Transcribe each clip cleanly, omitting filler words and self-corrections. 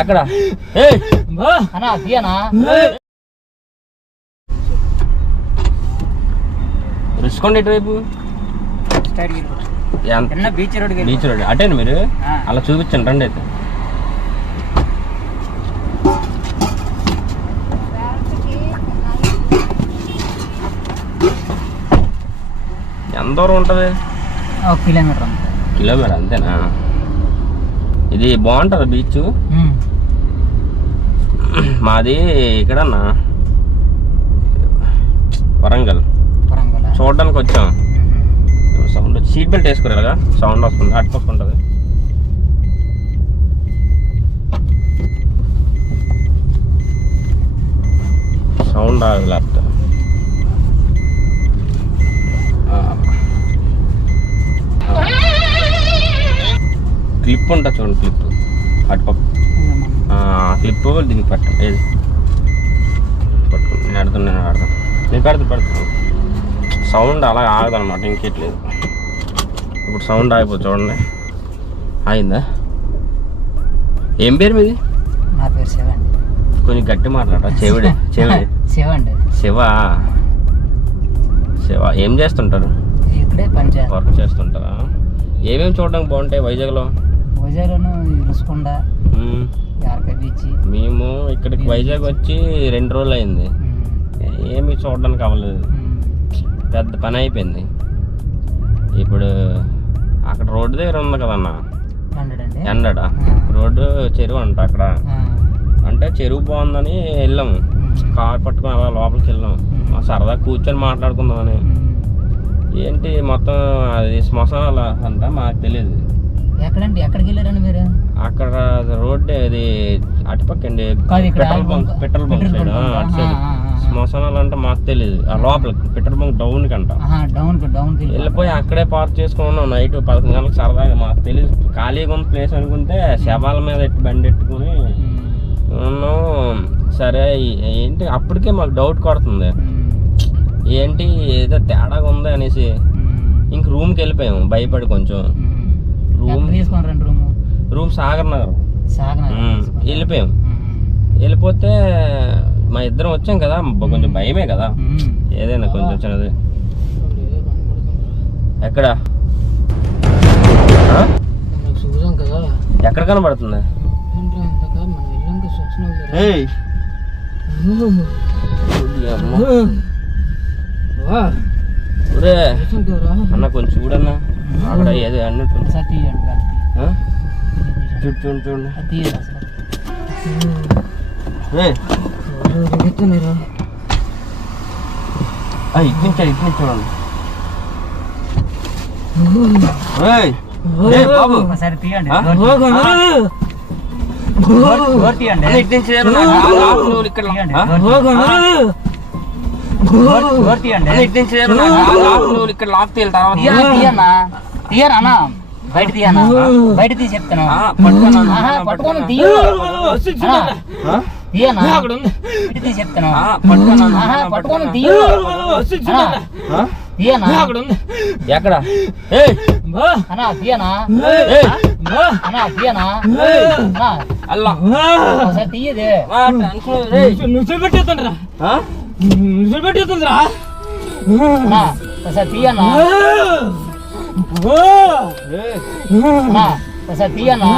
ఎక్కడ రుసుకోండి ఇటువైపు beach road అటేండి మీరు అలా చూపించండి రండి అయితే ఎంత దూరం ఉంటుంది? కిలోమీటర్ అంతేనా? ఇది బాగుంటుంది బీచ్. మాది ఇక్కడన్నా వరంగల్ చూడడానికి వచ్చాం. సౌండ్ సీట్ బెల్ట్ వేసుకురేలాగా సౌండ్ వస్తుంది, అటుపక్క ఉంటుంది. సౌండ్ రాదు లేకపోతే. క్లిప్ ఉంటుంది చూడండి, క్లిప్ అటుపక్క క్లిప్ దీనికి పట్టు. ఏది పట్టుకుని నేను ఆడతాను నీకు పడుతుంది. సౌండ్ అలా ఆగదనమాట, ఇంకెట్లేదు. ఇప్పుడు సౌండ్ ఆగిపోతుంది చూడండి. ఆగిందా? ఏం పేరు మీది? నా పేరు శివ అండి. కొంచెం గట్టి మాట్లాడరా. చెవిడి శివ అండి. శివ ఏం చేస్తుంటారు? ఇక్కడే పని వర్క్ చేస్తుంటారా? ఏమేమి చూడడానికి బాగుంటాయి వైజాగ్లో? రుసుకొండ, బీచ్. మేము ఇక్కడికి వైజాగ్ వచ్చి 2 రోజులు అయింది. ఏమి చూడడానికి అవ్వలేదు, పెద్ద పని అయిపోయింది. ఇప్పుడు అక్కడ రోడ్డు దగ్గర ఉంది కదన్నా, ఎండడా రోడ్డు చెరువు అంట. అక్కడ అంటే చెరువు బాగుందని వెళ్ళాము, కార్ పట్టుకుని అలా లోపలికి వెళ్ళాము. సరదా కూర్చొని మాట్లాడుకుందామని. ఏంటి మొత్తం అది శ్మశానాల అంట, మాకు తెలియదు. ఎక్కడికి వెళ్ళారండి మీరు? అక్కడ రోడ్డు అది అటుపక్క అండి, పెట్రోల్ బంక్ సైడ్ అటు సైడ్. శ్మశానాలు అంటే మాకు తెలియదు. ఆ లోపలికి పెట్రోల్ బంక్ డౌన్ కంట వెళ్ళిపోయి అక్కడే పార్క్ చేసుకున్నాం. నైట్ 11 గంటలకు సరదాగా. మాకు తెలియదు ఖాళీగా ఉన్న ప్లేస్ అనుకుంటే శవాల మీద బండి ఎట్టుకుని ఉన్నాం. సరే ఏంటి అప్పటికే మాకు డౌట్ కొడుతుంది, ఏంటి ఏదో తేడాగా ఉంది అనేసి ఇంక రూమ్కి వెళ్ళిపోయాము భయపడి. కొంచెం రూమ్ సాగర్ నగర్ వెళ్ళిపోయాం. వెళ్ళిపోతే మా ఇద్దరం వచ్చాం కదా, కొంచెం భయమే కదా ఏదైనా కొంచెం చిన్నది. ఎక్కడ ఎక్కడ కనబడుతుంది? అన్న కొంచెం చూడన్నా, అక్కడ ఏదో అన్నట్టు. చూడండి ఇట్ని చూడండి. బాబు ఇక్కడ లాక్ తీయాలి. తీయనా బయట తీయనా? బయట తీసి చెప్తాను. పట్టుకొని తీయనా? బయట తీసి చెప్తాను. పట్టుకొని తీయనా? ఎక్కడ అన్నా తీయనా? అన్నా తీయనా? అల్లా ఒకసారి తీయదే. పెట్టేస్తుందిరా ఒకసారి తీయనా? ఒకసారి తీయనా?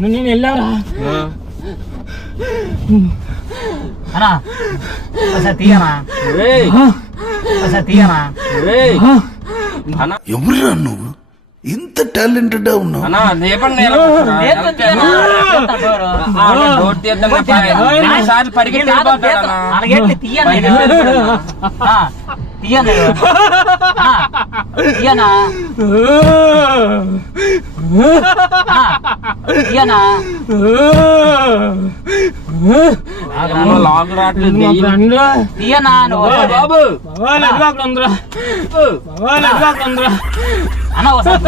నేను వెళ్ళారా అన్నా ఒకసారి తీయనా? ఒకసారి తీయనా? ఎవరురా నువ్వు? ఇంత టాలెంటెడ్ ఉన్నావు. అన్నా లేపండి డోర్ తీద్దాం సార్లు పరిగెత్తి లాక్ రావట్లేదు బాబు అన్న ఒకసారి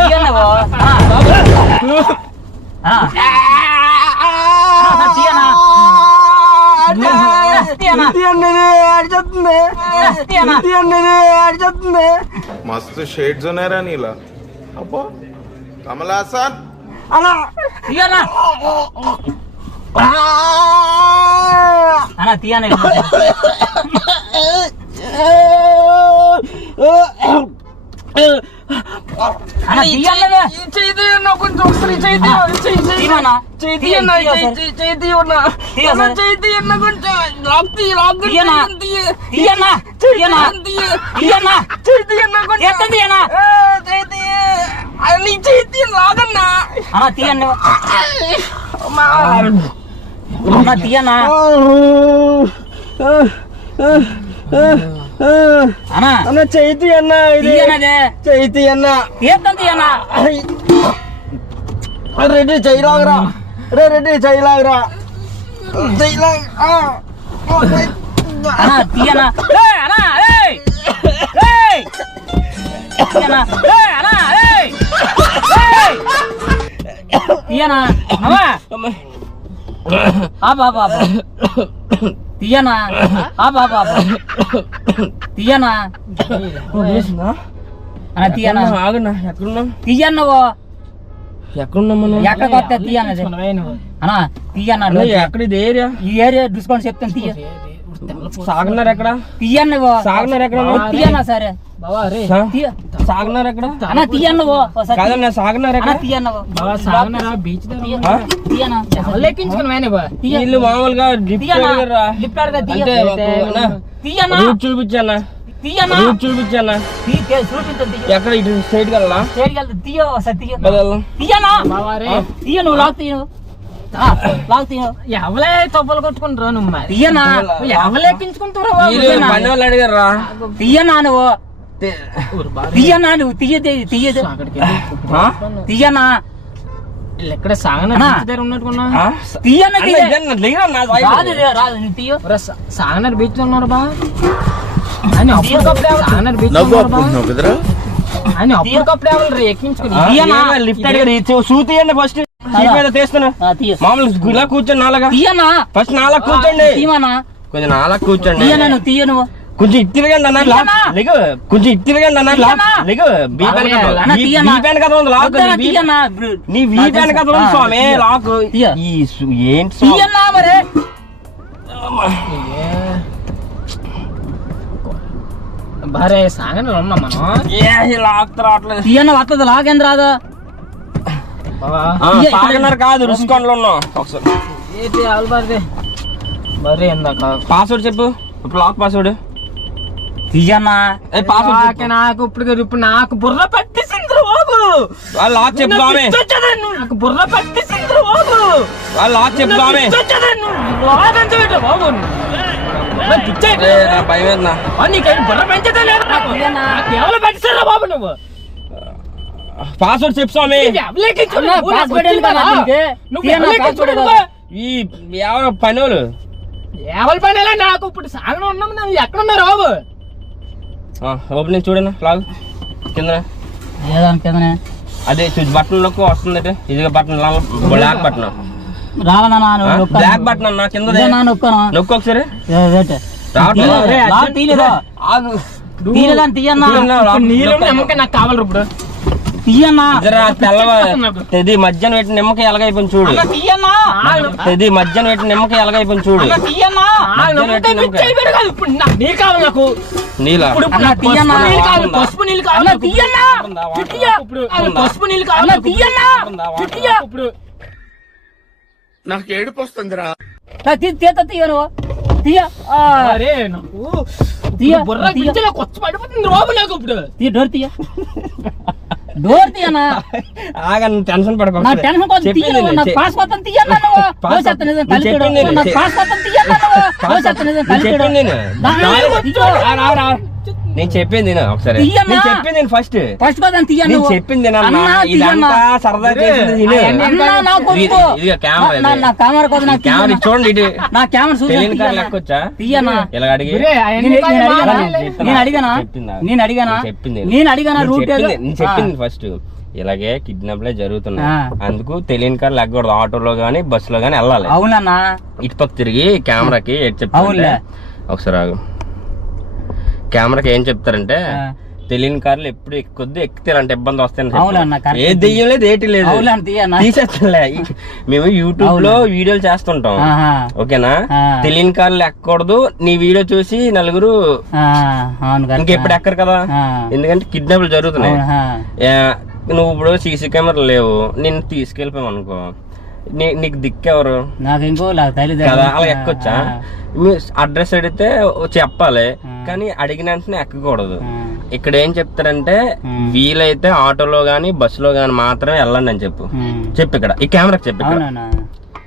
మస్తు షేడ్స్ ఉన్నాయరా నీలా. అబ్బో కమల్ హాసన్ అన్నా తీయన తీయనా అన్న చైతి అన్న చైతి అన్న రెడ్డి చేయలాగరా రెడ్డి చేయలాగరా తీయనా తీయనా తీయనా తీయనా ఆగన్నా ఎక్కడున్నాం తీయన్నవో ఎక్కడున్నాం ఎక్కడికి వస్తే తీయన అన్నా తీయన్నా ఎక్కడ ఇది ఏరియా ఈ ఏరియా డిస్కౌంట్ చెప్తాను తీయ సాగన్నారు ఎక్కడ తీయన్నవో సాగన్నారు ఎక్కడ తీయనా సరే సాగన్నారు ఎక్కడ అన్నా తీయన్నవో కాదన్నా సాగన్నారు ఎక్కడ తీయన్నవో బీచ్ వీళ్ళు మామూలుగా రూట్ చూపించానా చూపించానా ఎక్కడ ఇటు సైడ్ కల్లా ఎవలే తొప్పలు కొట్టుకుంటారా నువ్వు తీయనా ఎవలెక్కించుకుంటారా పని వాళ్ళు అడిగారా తీయనా నువ్వు తీయనా నువ్వు తీయదే తీయదు తీయనా ఎక్కడ సాగనర్ ఉన్నట్టుకున్నా సాగనర్ బీచ్ లో ఉన్నారు బా అని సాగనర్ బీచ్ అని అప్పటికప్పుడు ఎక్కించుకుని లిఫ్ట్ అడిగారు చూతీయండి ఫస్ట్ తీస్తున్నా మామూలు ఇలా కూర్చోండి నాలుగా ఫస్ట్ నాలా కూర్చోండి కొంచెం నాలా కూర్చోండి తీయను కొంచెం ఇట్టిరగండి అన్న కొంచెం ఇట్టిరగండి అన్న కదా ఉంది లాక్ నీ వీపాన్ కదా ఉంది స్వామి లాక్ ఏంటి మరి భారే సాగన ఉన్నా మనం లాక్ రావట్లేదు తీయన్న వస్తుంది లాగేంద్ర రాదు సాగనర్ కాదు రుసుకోండ్లో ఉన్నాం ఒకసారి బరే ఇందాక పాస్వర్డ్ చెప్పు ఇప్పుడు లాక్ పాస్వర్డ్ తీయన్నా నాకు ఇప్పుడు నాకు బుర్ర పట్టేసింది బాబు లాక్ చెప్తామే నాకు బుర్ర పట్టేసింది బాబు లాక్ చెప్తామే బాబు బుర్ర పెంచదే లేదు ఎవరు పెట్టిస్తారా బాబు నువ్వు పాస్వర్డ్ చెప్పు స్వామి ఈ ఎవరు పనులు ఎవరి పని నాకు ఇప్పుడు సాగన ఉన్నాము నువ్వు ఎక్కడున్నారు బాబు ఓపెనింగ్ చూడన్నా లాగు కింద కిందనే అదే బటన్ నొక్కు వస్తుందట ఇదిగా button black button black button అన్న కింద నొక్కు ఒకసారి నాకు కావాలి ఇప్పుడు తీయన్నా ఇది మధ్యాహ్నం పెట్టి నిమ్మకాయ ఎలాగైపోయింది చూడు ఇది మధ్యాహ్నం పెట్టి నిమ్మకాయ ఎలాగైపోయింది చూడు నీళ్ళ పసుపు నీళ్ళు పసుపు నీళ్ళు నాకు ఏడుపు వస్తుందిరా. తీయను తీయ బుర్ర కొచ్చి పడిపోతుంది రోబు నాకు ఇప్పుడు తీయ డోర్ తీయ డోర్ తీయనా ఆగని టెన్షన్ పడకు నా టెన్షన్ కోసం తీయను నా పాస్ మొత్తం తీయన్నా నువ్వు పోసేస్తా నిజం తల్లితోడు నా పాస్ మొత్తం తీయన్నా నువ్వు పోసేస్తా నిజం తల్లితోడు నేను చెప్పింది ఒకసారి నేను చెప్పింది ఫస్ట్ కోసం తీయను నేను చెప్పింది ఇదంతా సరదా చేసింది నా కెమెరా కోసం నా కెమెరా చూడండి ఇటు నా కెమెరా చూసి లెక్కొచ్చా తీయనా ఇలా అడిగి నేను అడిగానా రూట్ నేను చెప్పింది ఫస్ట్ ఇలాగే కిడ్నాప్లే జరుగుతున్నాయి అందుకు తెలియని కారు లెక్కకూడదు ఆటోలో గానీ బస్సులో గానీ వెళ్ళాలి అవునన్నా ఇటుపక్క తిరిగి కెమెరాకి చెప్పాలి ఒకసారి ఆగు కెమెరాకి ఏం చెప్తారంటే తెలియని కార్లు ఎప్పుడు ఎక్కొద్దు ఎక్కితే ఇలాంటి ఇబ్బంది వస్తాయని ఏ దెయ్యం లేదు ఏటి లేదు తీసేస్తలే మేము యూట్యూబ్ లో వీడియోలు చేస్తుంటాం ఓకేనా తెలియని కార్లు ఎక్కకూడదు నీ వీడియో చూసి నలుగురు ఇంకెప్పుడు ఎక్కరు కదా ఎందుకంటే కిడ్నాప్లు జరుగుతున్నాయి నువ్వు ఇప్పుడు సీసీ కెమెరా లేవు నిన్ను తీసుకెళ్ళిపోయావు అనుకో నీకు దిక్కెవరు నాకు ఇంకో కదా అలా ఎక్కొచ్చా అడ్రస్ అడిగితే చెప్పాలి కానీ అడిగిన వెంటనే ఎక్కకూడదు ఇక్కడ ఏం చెప్తారంటే వీలైతే ఆటోలో గానీ బస్సులో గానీ మాత్రమే వెళ్ళండి అని చెప్పు ఇక్కడ ఈ కెమెరాకి చెప్పు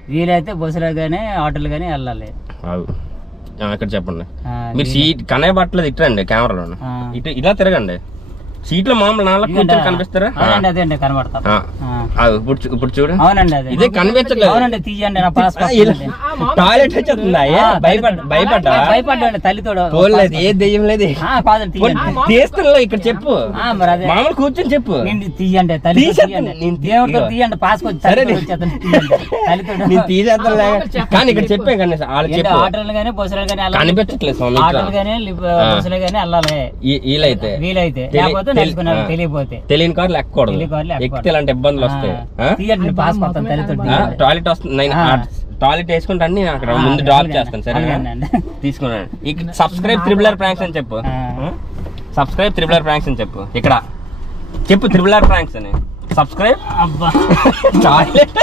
వీలైతే బస్సులో గానీ ఆటోలో గానీ వెళ్ళాలి ఇక్కడ చెప్పండి మీరు సీట్ కనే బట్టలు ఇట్టండి కెమెరాలో ఇటు ఇలా తిరగండి సీట్లో మామూలు నాలుగు కూర్చొని కనిపిస్తారా అదే కనబడతా ఇప్పుడు చూడు అవునండి అదే ఇదే కనిపించట్లేదు అవునండి తీయండి నా పాస్ టాయిలెట్ వచ్చేస్తుందా భయపడ్డా తల్లితోడు పోలేదు ఏ దెయ్యం లేదు తీస్తున్నా ఇక్కడ చెప్పు మామూలు కూర్చొని చెప్పు తీయండి తల్లి దేవుడితో తీయండి పాస్ నేను తీసేస్తాను కానీ ఇక్కడ చెప్పే కానీ ఆటోలు గానీ బస్సులు గానీ కనిపించట్లేదు ఆటోలు గానీ బస్సులు గానీ వెళ్ళాలి వీలైతే తెలియపోతే తెలియని కార్లు ఎక్కకూడదు ఎక్కితే ఇలాంటి ఇబ్బందులు వస్తాయి టాయిలెట్ వస్తుంది టాయిలెట్ వేసుకుంటా నేను అక్కడ ముందు డ్రాప్ చేస్తాను సరే తీసుకున్నాను సబ్స్క్రైబ్ త్రిబులర్ ప్రాంక్స్ అని చెప్పు సబ్స్క్రైబ్ త్రిబులర్ ప్రాంక్స్ అని చెప్పు ఇక్కడ చెప్పు త్రిబులర్ ప్రాంక్స్ అని subscribe toilet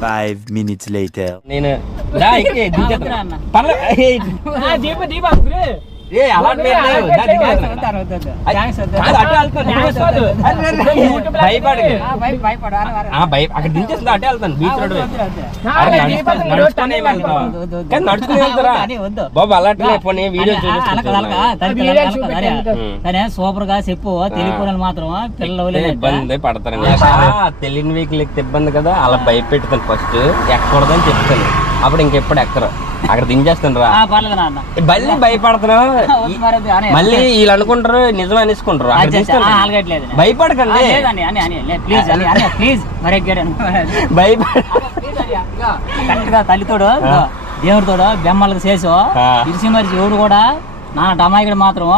Five minutes later. నేను అక్కడ దించేస్తుంది అటే వెళ్తాను బీచ్ రోడ్ నడుచుకునే వెళ్తారా బాబు అలాంటి పోనీ వీడియో సూపర్ గా చెప్పు తెలియని మాత్రం పిల్లలు ఇబ్బంది పడతారండి తెలియని వీక్లు ఎక్కితే ఇబ్బంది కదా అలా భయపెడతాను ఫస్ట్ ఎక్కకూడదని చెప్తాను అప్పుడు ఇంకెప్పుడు ఎక్కరు అక్కడ దించేస్తాను రా మళ్ళీ భయపడుతున్నావు మళ్ళీ వీళ్ళు అనుకుంటారు నిజం అనేసుకుంటారు భయపడకండి తల్లితోడు దేవుడితోడు బెమ్మలకు చేసో ఇరిసి మరిచి ఎవరు కూడా నా అమాయకుడు మాత్రం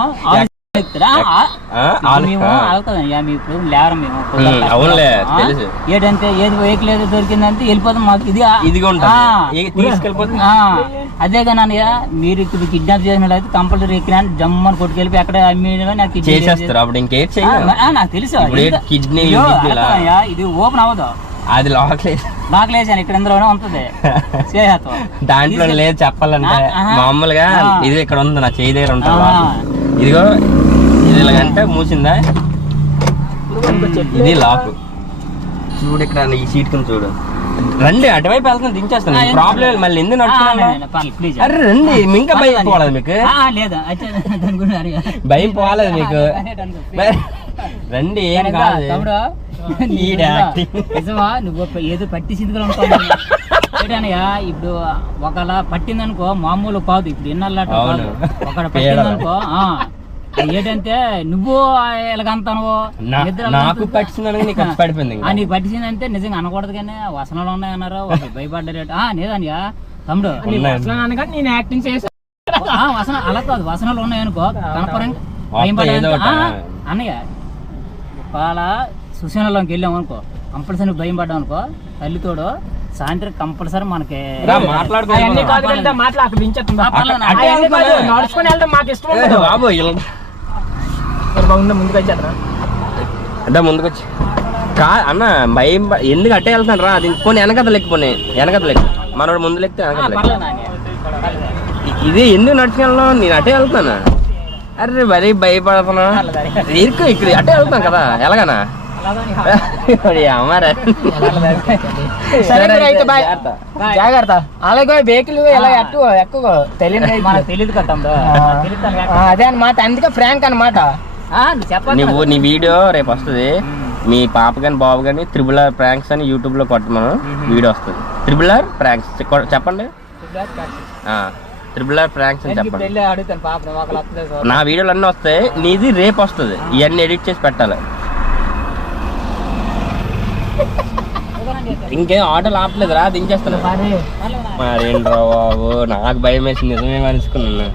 ఏంటంటే ఏది వేయకలేదు దొరికిందంటే వెళ్ళిపోతాం మాకు ఇది అదే కానీ అన్నయ్య మీరు ఇక్కడ కిడ్నాప్ చేసినట్లయితే కంపల్సరీ ఎక్కినా జమ్మని కొట్టుకెళ్ళి అక్కడ అమ్మిగా నాకు నాకు తెలుసు ఇది ఓపెన్ అవ్వదు అది లాక్లేసాను ఇక్కడ ఇందులోనే ఉంటుంది దాంట్లో లేదు చెప్పాలంటే మామూలుగా ఇది ఇక్కడ ఉంది నా చేయి దగ్గర ఉంటుంది ఇదిగో ఇది ఇలాగంటే మూసిందా ఇది లాక్ చూడు ఇక్కడ ఈ సీట్ కింద చూడు రండి అటువైపు వెళ్తాను దించేస్తాను ప్రాబ్లం మళ్ళీ ఎందుకు నడుచుకున్నాను అరే రండి ఇంకా భయం పోలేదు మీకు భయం పోలేదు మీకు రండి ఏం కాదు నువ్వు ఏదో పట్టి సిందుగా ఉంటావు ఏంటనయ్యా ఇప్పుడు ఒకలా పట్టిందనుకో మామూలు కాదు ఇప్పుడు ఇన్నల్లాట ఒక పట్టిందనుకో ఏంటంటే నువ్వు ఎలాగంతాను నాకు పట్టింది నీకు పట్టిందంటే నిజంగా అనకూడదు కానీ వసనాలు ఉన్నాయన్నారు భయపడ్డారేట లేదనియా తమ్ముడు నేను యాక్టింగ్ చేసా వసన అలా కాదు వసనాలు ఉన్నాయనుకో కనపరంగా అన్నయ్య వాళ్ళ సుశీలలోకి వెళ్ళాం అనుకో కంపల్సరీ భయం పడ్డాం అనుకో తల్లితోడు సాయంత్రం కంపల్సరీ మనకి అవన్నీ కాదు వెళ్తే మాటలు అక్కడ దించేస్తుందా నడుచుకొని వెళ్తాం మాకు ఇష్టం ఉండదు. బాబు మరి బాగుందా ముందుకు వచ్చేద్దా అంటే ముందుకొచ్చి అన్న భయం ఎందుకు అట్టే వెళ్తాను రా అది పోనీ వెనకత లెక్కిపోయి వెనకత లెక్క మనోడు ముందు లెక్కితే వెనకత లెక్క ఇది ఎందుకు నడుచుకెళ్ళాం నేను అట్టే వెళ్తాను అరే మరీ భయపడుతున్నా ఇరుకు ఇక్కడ అట్టే వెళ్తాను కదా ఎలాగనా అమ్మారా అయితే బాయ్ జాగ్రత్త అలాగే వెహికల్ ఎలా ఎక్కువ తెలియదు మనకు తెలియదు కదా అదే అనమాట అందుకే ఫ్రాంక్ అనమాట నువ్వు నీ వీడియో రేపు వస్తుంది మీ పాప కానీ బాబు కానీ త్రిబుల్ ఆర్ ప్రాంక్స్ అని యూట్యూబ్ లో కొట్టమను వీడియో వస్తుంది త్రిబుల్ ఆర్ ప్రాంక్స్ చెప్పండి త్రిబుల్ ఆర్ ప్రాంక్స్ అని చెప్పండి అడుగుతాను పాప నా వీడియోలు అన్నీ వస్తాయి నీది రేపు వస్తుంది ఇవన్నీ ఎడిట్ చేసి పెట్టాలి ఇంకేం ఆటోలు ఆపలేదురా దించేస్తాను మరేంట్రా బాబు నాకు భయం వేసి నిజమే మనిషికున్నాను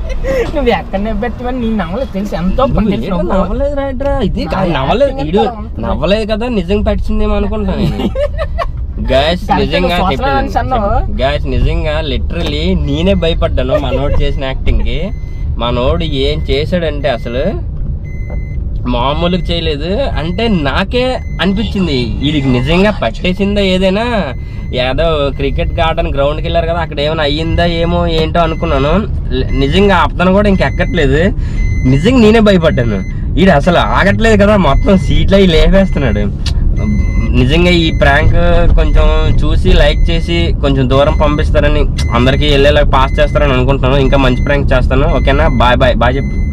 నువ్వు ఎక్కడ పెట్టమని నీ నమ్మలేదు తెలుసు ఎంతో నవ్వలేదు రైట్రా ఇది నవ్వలేదు వీడియో నవ్వలేదు కదా నిజంగా పెట్టిందేమో అనుకుంటాను నేను గ్యాస్ నిజంగా లిటరలీ నేనే భయపడ్డాను మనోడు చేసిన యాక్టింగ్ కి మనోడు ఏం చేశాడంటే అసలు మామూలుగా చేయలేదు అంటే నాకే అనిపించింది వీడికి నిజంగా పట్టేసిందా ఏదైనా ఏదో క్రికెట్ గార్డెన్ గ్రౌండ్కి వెళ్ళారు కదా అక్కడ ఏమైనా అయ్యిందా ఏమో ఏంటో అనుకున్నాను నిజంగా అతను కూడా ఇంకెక్కట్లేదు నిజంగా నేనే భయపడ్డాను వీడు అసలు ఆగట్లేదు కదా మొత్తం సీట్లు అవి లేపేస్తున్నాడు నిజంగా ఈ ప్రాంక్ కొంచెం చూసి లైక్ చేసి కొంచెం దూరం పంపిస్తారని అందరికీ వెళ్ళేలా పాస్ చేస్తారని అనుకుంటున్నాను ఇంకా మంచి ప్రాంక్ చేస్తాను ఓకేనా బాయ్ చెప్పు